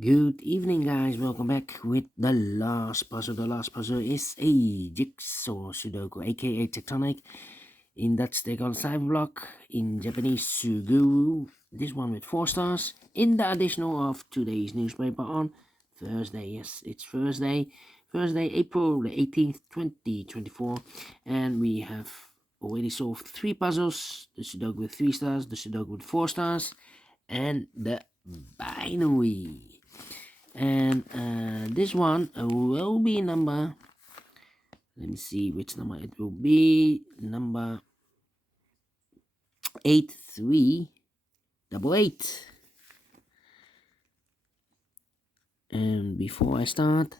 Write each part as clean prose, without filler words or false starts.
Good evening, guys. Welcome back with the last puzzle. The last puzzle is a jigsaw Sudoku, aka Tectonic. In Dutch, they call it cyber block. In Japanese, Suguru. This one with 4 stars. In the additional of today's newspaper on Thursday. Yes, it's Thursday. Thursday, April the 18th, 2024. And we have already solved 3 puzzles. The Sudoku with 3 stars, the Sudoku with 4 stars, and the binary. And this one will be number, let me see which number it will be, number 8388. And before I start,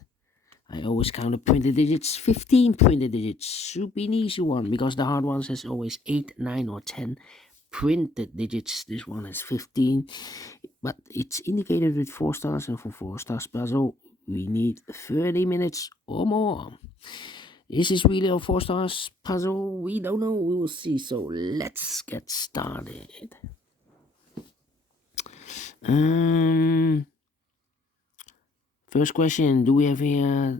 I always count the printed digits. 15 printed digits, super easy one, because the hard ones has always 8, 9 or 10 printed digits. This one has 15, but it's indicated with 4 stars, and for 4 stars puzzle we need 30 minutes or more. Is this really a 4 stars puzzle? We don't know, we will see. So let's get started. First question, do we have here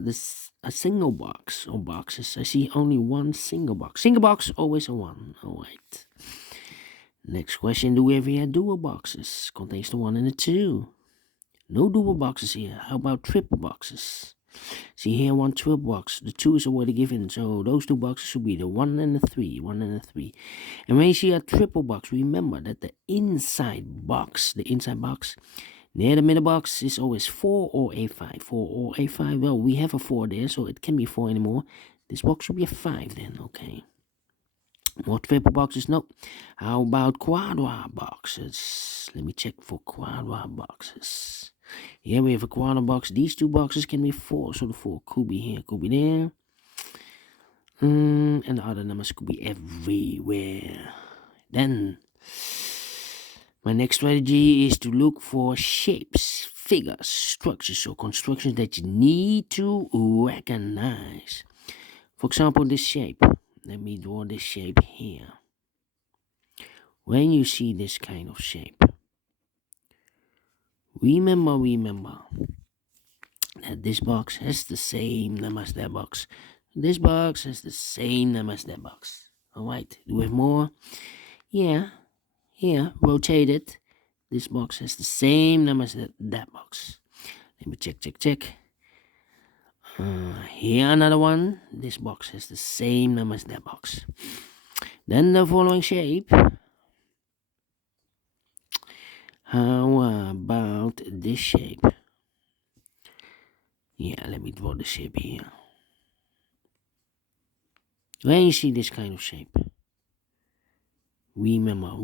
a single box or boxes? I see only one single box. Single box, always a 1. Alright. Next question, do we have here dual boxes? Contains the 1 and the 2. No dual boxes here. How about triple boxes? See here, 1 triple box. The 2 is already given, so those 2 boxes should be the 1 and the 3. 1 and the 3. And when you see a triple box, remember that the inside box, near the middle box is always 4 or a5. 4 or a5. Well, we have a 4 there, so it can be 4 anymore. This box should be a 5 then, okay. More triple boxes? No. How about quadra boxes? Let me check for quadra boxes. Here we have a quadra box. These 2 boxes can be 4, so the 4 could be here, could be there. And the other numbers could be everywhere. Then my next strategy is to look for shapes, figures, structures, or constructions that you need to recognize. For example, this shape. Let me draw this shape here. When you see this kind of shape, remember that this box has the same number as that box. This box has the same number as that box. Alright, do we have more? Yeah, here, rotate it. This box has the same number as that box. Let me check. Here another one. This box has the same number as that box. Then the following shape. How about this shape? Yeah, let me draw the shape here. When you see this kind of shape, remember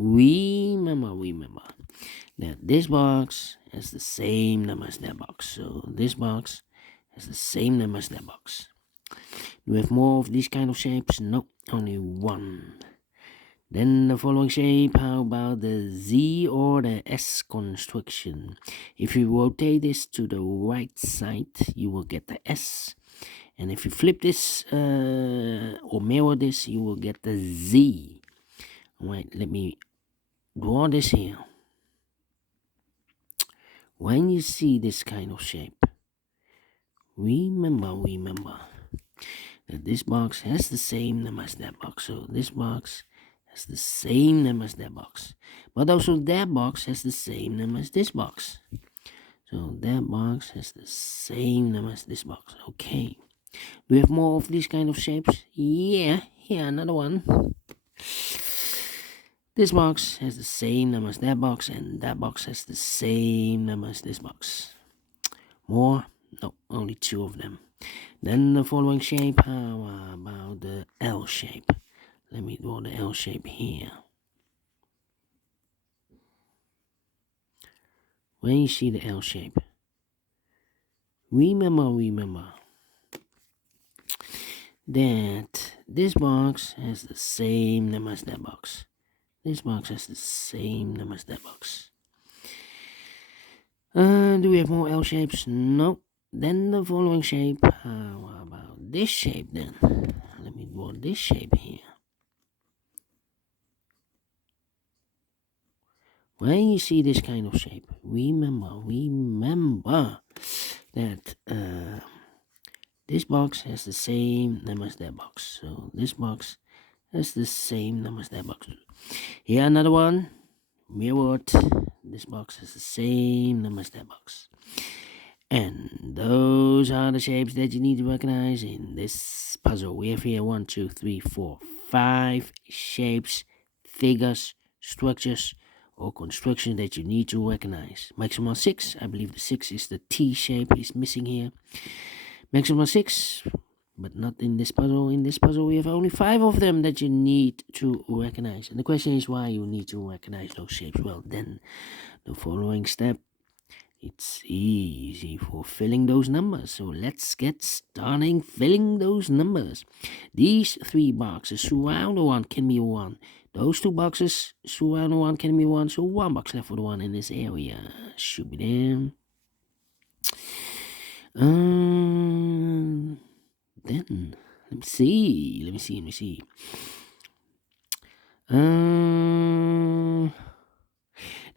that this box has the same number as that box. So this box has the same number as that box. Do we have more of these kind of shapes? No, only one. Then the following shape, how about the Z or the S construction? If you rotate this to the right side, you will get the S. And if you flip this or mirror this, you will get the Z. Alright, let me draw this here. When you see this kind of shape, remember that this box has the same number as that box. So this box has the same number as that box. But also that box has the same number as this box. So that box has the same number as this box. Okay. Do we have more of these kind of shapes? Yeah, here another one. This box has the same number as that box, and that box has the same number as this box. More? No, only 2 of them. Then the following shape, how about the L shape? Let me draw the L shape here. When you see the L shape, remember that this box has the same number as that box. This box has the same number as that box. Do we have more L shapes? No. Then the following shape, how about this shape then? Let me draw this shape here. when you see this kind of shape, remember that this box has the same number as that box. So this box has the same number as that box. Here another one, mirrored. This box has the same number as that box. And those are the shapes that you need to recognize in this puzzle. We have here 1, 2, 3, 4, 5 shapes, figures, structures, or construction that you need to recognize. Maximum 6, I believe the 6 is the T shape is missing here. Maximum 6, but not in this puzzle. In this puzzle we have only 5 of them that you need to recognize. And the question is why you need to recognize those shapes. Well, then the following step, it's easy for filling those numbers. So let's get starting filling those numbers. These 3 boxes surround the 1 can be 1. Those 2 boxes surround the 1 can be 1. So 1 box left for the 1 in this area. Should be there. Then let me see.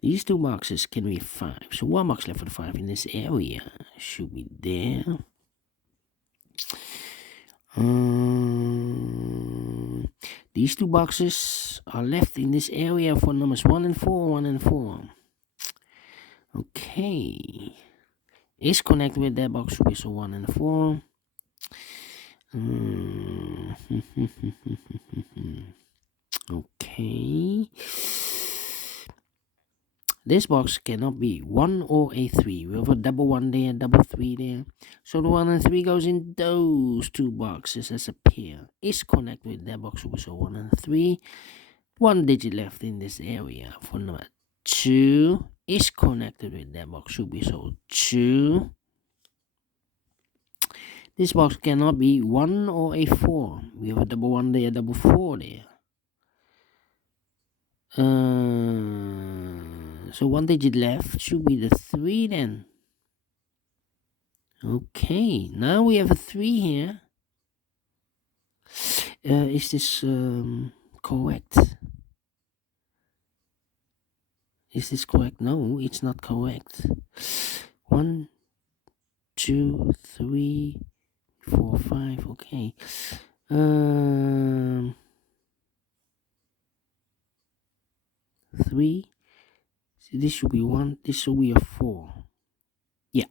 These 2 boxes can be 5. So 1 box left for the 5 in this area. Should be there. These 2 boxes are left in this area for numbers 1 and 4, 1 and 4. Okay. Is connected with that box with so 1 and 4. Okay. This box cannot be 1 or a 3. We have a double 1 there, double 3 there. So the 1 and 3 goes in those 2 boxes as a pair. Is connected with that box with so 1 and 3. 1 digit left in this area for number 2. Is connected with that box should be so 2. This box cannot be 1 or a 4. We have a double 1 there, double 4 there. So 1 digit left should be the 3 then. Okay, now we have a 3 here. Is this correct? Is this correct? No, it's not correct. 1, 2, 3, 4, 5. Okay. Three. So this should be 1. This should be a 4. Yeah.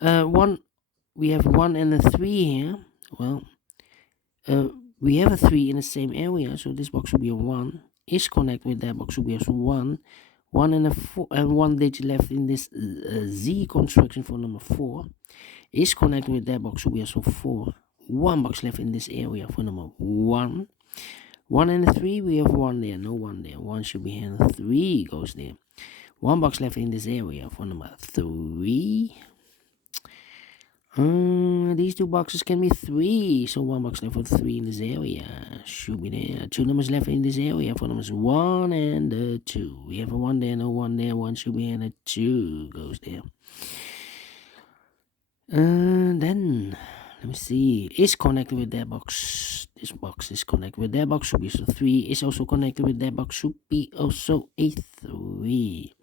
1. We have 1 and a 3 here. Well, we have a 3 in the same area, so this box should be a 1. Is connected with that box should be a 1. 1 and a 4, and 1 digit left in this Z construction for number 4. Is connected with that box should be also 4. 1 box left in this area for number 1. 1 and a 3, we have 1 there, no 1 there. 1 should be here, and 3 goes there. 1 box left in this area for number 3. These 2 boxes can be 3, so 1 box left for 3 in this area. Should be there. 2 numbers left in this area for numbers 1 and 2. We have a 1 there, no 1 there. 1 should be here, and a 2 goes there. Then let me see. Is connected with that box. This box is connected with that box. Should be so 3. Is also connected with that box. Should be also a 3.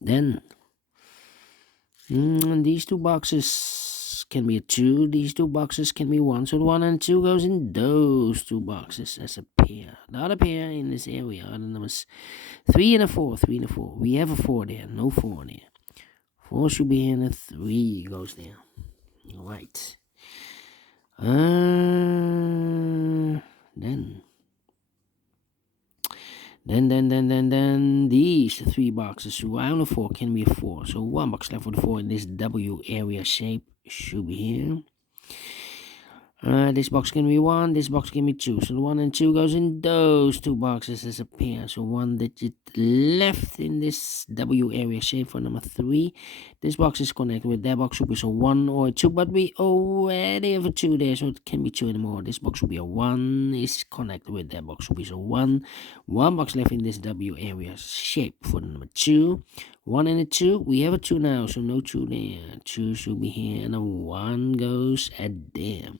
Then these 2 boxes can be a 2. These 2 boxes can be 1. So the 1 and 2 goes in those 2 boxes as a pair. The other pair in this area are the numbers 3 and a 4. 3 and a 4. We have a 4 there. No 4 there. 4 should be here, and a 3 goes there. Alright. Then these 3 boxes around the 4 can be a 4. So 1 box left for the 4 in this W area shape should be here. This box can be 1, this box can be 2. So the 1 and 2 goes in those 2 boxes as a pair. So 1 digit left in this W area shape for number 3. This box is connected with that box should be so 1 or a 2, but we already have a 2 there, so it can be 2 anymore. This box should be a 1, is connected with that box should be so 1. 1 box left in this W area shape for number 2. 1 and a 2, we have a 2 now, so no 2 there. 2 should be here, and a 1 goes at there.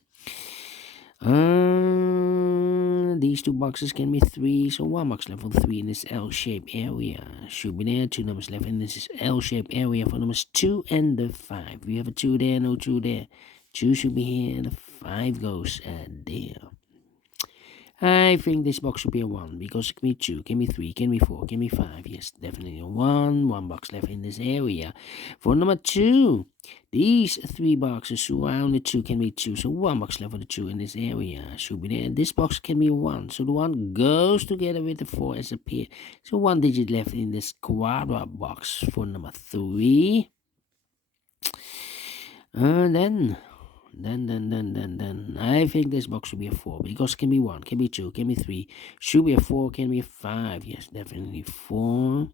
These two boxes can be 3, so one box left for 3 in this L-shaped area. Should be there. 2 numbers left in this L-shaped area for numbers 2 and the 5. We have a 2 there, no 2 there. 2 should be here, and the 5 goes there. I think this box should be a 1 because it can be 2, can be 3, can be 4, can be 5. Yes, definitely a 1. 1 box left in this area. For number 2, these 3 boxes surround the 2 can be 2. So 1 box left for the 2 in this area. Should be there. This box can be a 1. So the 1 goes together with the 4 as a pair. So 1 digit left in this quadra box for number 3. Then I think this box should be a 4 because it can be 1, can be 2, can be 3, should be a 4, can be a 5. Yes, definitely 4.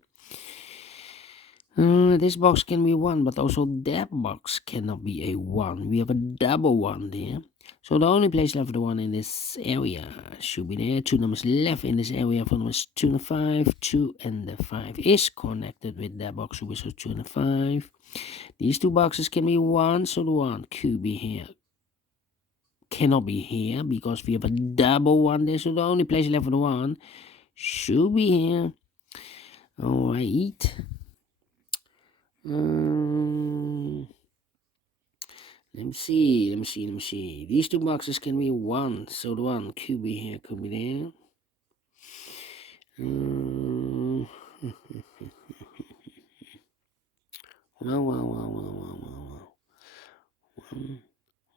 This box can be 1, but also that box cannot be a 1. We have a double 1 there. So the only place left for the 1 in this area should be there. 2 numbers left in this area for numbers 2 and 5. 2 and the 5 is connected with that box, so 2 and 5. These 2 boxes can be 1, so the 1 could be here. Cannot be here because we have a double 1 there, so the only place left for the 1 should be here. Alright. Let me see. These 2 boxes can be 1, so the 1 could be here, could be there.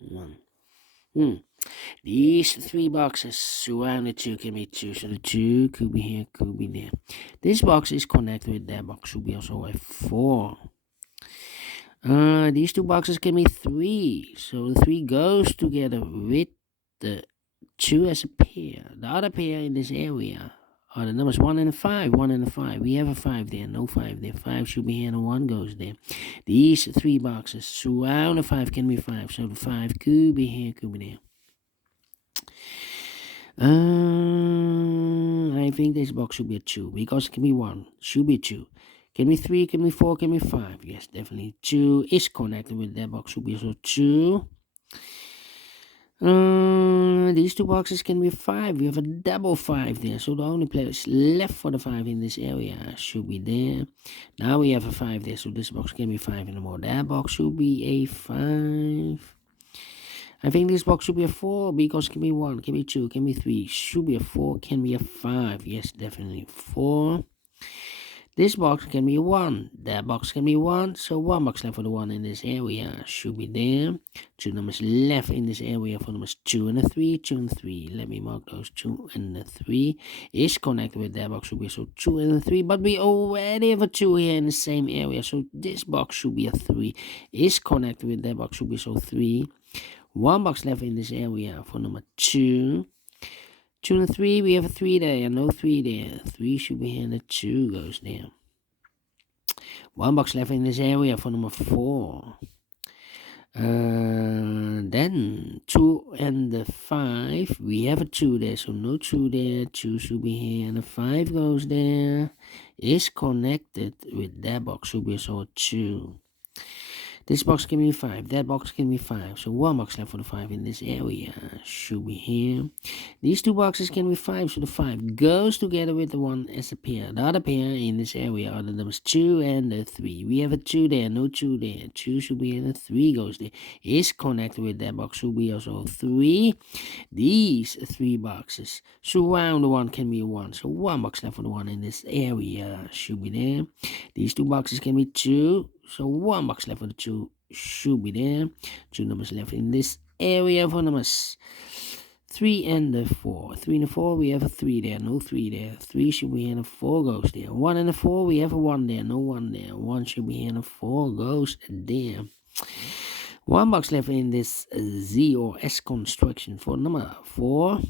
One. These 3 boxes surround the 2 can be 2, so the 2 could be here, could be there. This box is connected with that box, should be also a 4. These 2 boxes can be 3, so the 3 goes together with the 2 as a pair. The other pair in this area are the numbers 1 and a 5. 1 and a 5. We have a 5 there, no 5 there. 5 should be here, and a 1 goes there. These 3 boxes surround the 5 can be 5, so the 5 could be here, could be there. I think this box should be a 2 because it can be 1, should be 2. Can be 3, can be 4, can be 5. Yes, definitely 2 is connected with that box, should be also 2. These 2 boxes can be 5. We have a double 5 there, so the only place left for the 5 in this area should be there. Now we have a 5 there, so this box can be 5 anymore. That box should be a 5. I think this box should be a 4 because it can be 1, can be 2, can be 3, should be a 4, can be a 5. Yes, definitely 4. This box can be 1, that box can be 1, so 1 box left for the 1 in this area should be there. 2 numbers left in this area for numbers 2 and a 3, 2 and 3. Let me mark those 2 and the 3 is connected with that box, should be so 2 and a 3, but we already have a 2 here in the same area, so this box should be a 3, is connected with that box, should be so 3. 1 box left in this area for number 2. 2 and 3, we have a 3 there, no 3 there. 3 should be here, and the 2 goes there. 1 box left in this area for number 4. Then 2 and the 5, we have a 2 there, so no 2 there. 2 should be here, and the 5 goes there. Is connected with that box, should be also a 2. This box can be 5, that box can be 5, so 1 box left for the 5 in this area should be here. These 2 boxes can be 5, so the 5 goes together with the 1 as a pair. The other pair in this area are the numbers 2 and the 3. We have a 2 there, no 2 there. 2 should be here, and the 3 goes there. Is connected with that box, should be also 3. These 3 boxes surround the 1 can be a 1, so 1 box left for the 1 in this area should be there. These 2 boxes can be 2. So 1 box left for the 2 should be there. 2 numbers left in this area for numbers 3 and the 4. 3 and the 4, we have a 3 there, no 3 there. 3 should be here, and the 4 goes there. 1 and the 4, we have a 1 there, no 1 there. 1 should be here, and the 4 goes there. 1 box left in this Z or S construction for number 4.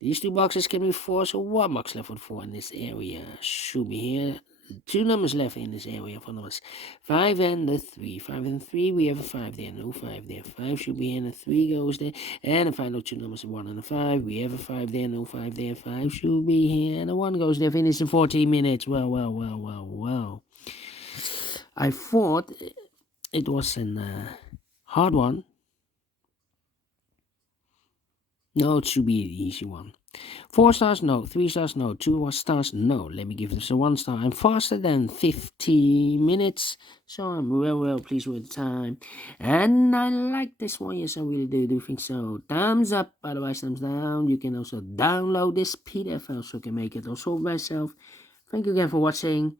These 2 boxes can be 4, so 1 box left for the 4 in this area should be here. 2 numbers left in this area for numbers 5 and the 3. 5 and 3, we have a 5 there, no 5 there. 5 should be here, and the 3 goes there. And the final 2 numbers, 1 and a 5. We have a 5 there, no 5 there. 5 should be here, and the 1 goes there. Finish in 14 minutes. Well. I thought it was a hard one. No, it should be an easy one. 4 stars, no. 3 stars, no. 2 stars, no. Let me give this a 1 star. I'm faster than 50 minutes, so I'm well pleased with the time. And I like this one, yes, I really do think so. Thumbs up, otherwise thumbs down. You can also download this PDF file so you can make it also myself. Thank you again for watching,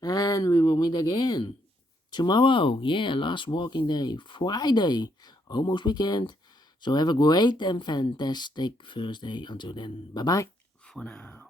and we will meet again tomorrow. Yeah, last working day, Friday, almost weekend. So have a great and fantastic Thursday. Until then, bye bye for now.